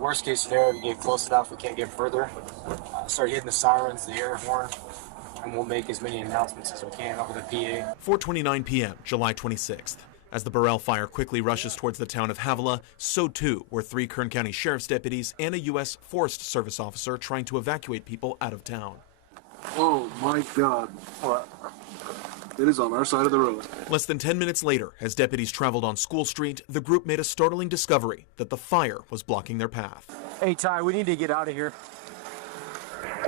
Worst case scenario, we get close enough, we can't get further. Start hitting the sirens, the air horn, and we'll make as many announcements as we can over the PA. 4:29 p.m., July 26th. As the Borel Fire quickly rushes towards the town of Havilah, so too were 3 Kern County Sheriff's deputies and a U.S. Forest Service officer trying to evacuate people out of town. Oh my God. What? It is on our side of the road. Less than 10 minutes later, as deputies traveled on School Street, the group made a startling discovery that the fire was blocking their path. Hey, Ty, we need to get out of here.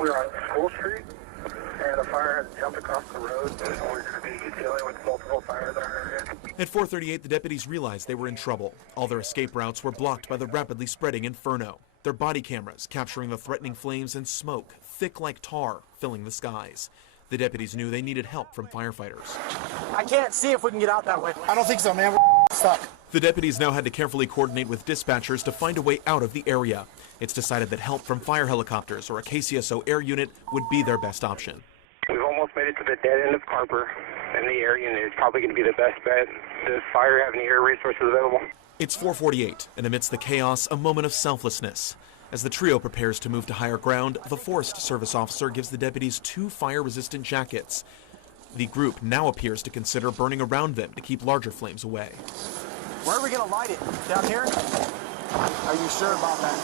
We're on School Street, and a fire has jumped across the road, and we're going to be dealing with multiple fires in our area. At 4:38, the deputies realized they were in trouble. All their escape routes were blocked by the rapidly spreading inferno. Their body cameras capturing the threatening flames and smoke, thick like tar, filling the skies. The deputies knew they needed help from firefighters. I can't see if we can get out that way. I don't think so, man. We're stuck. The deputies now had to carefully coordinate with dispatchers to find a way out of the area. It's decided that help from fire helicopters or a KCSO air unit would be their best option. We've almost made it to the dead end of Carper, and the air unit is probably going to be the best bet. Does fire have any air resources available? It's 4:48, and amidst the chaos, a moment of selflessness. As the trio prepares to move to higher ground, the Forest Service officer gives the deputies 2 fire-resistant jackets. The group now appears to consider burning around them to keep larger flames away. Where are we going to light it? Down here? Are you sure about that?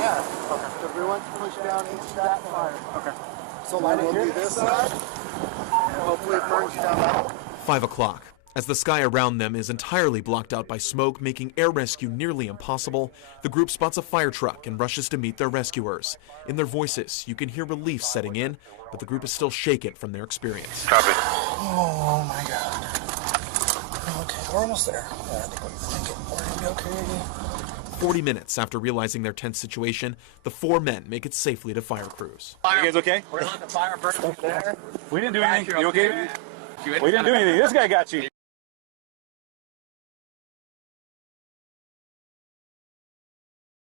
Yeah. Okay. So we want to push down into that fire. Okay. So light it here, this side, and hopefully it burns you down that way. 5 o'clock. As the sky around them is entirely blocked out by smoke, making air rescue nearly impossible, the group spots a fire truck and rushes to meet their rescuers. In their voices, you can hear relief setting in, but the group is still shaken from their experience. Copy. Oh my God. Okay, we're almost there. I think we're going to be okay. 40 minutes after realizing their tense situation, the 4 men make it safely to fire crews. You guys okay? We're going to let the fire burn up there. We didn't do anything. You okay? We didn't do anything. This guy got you.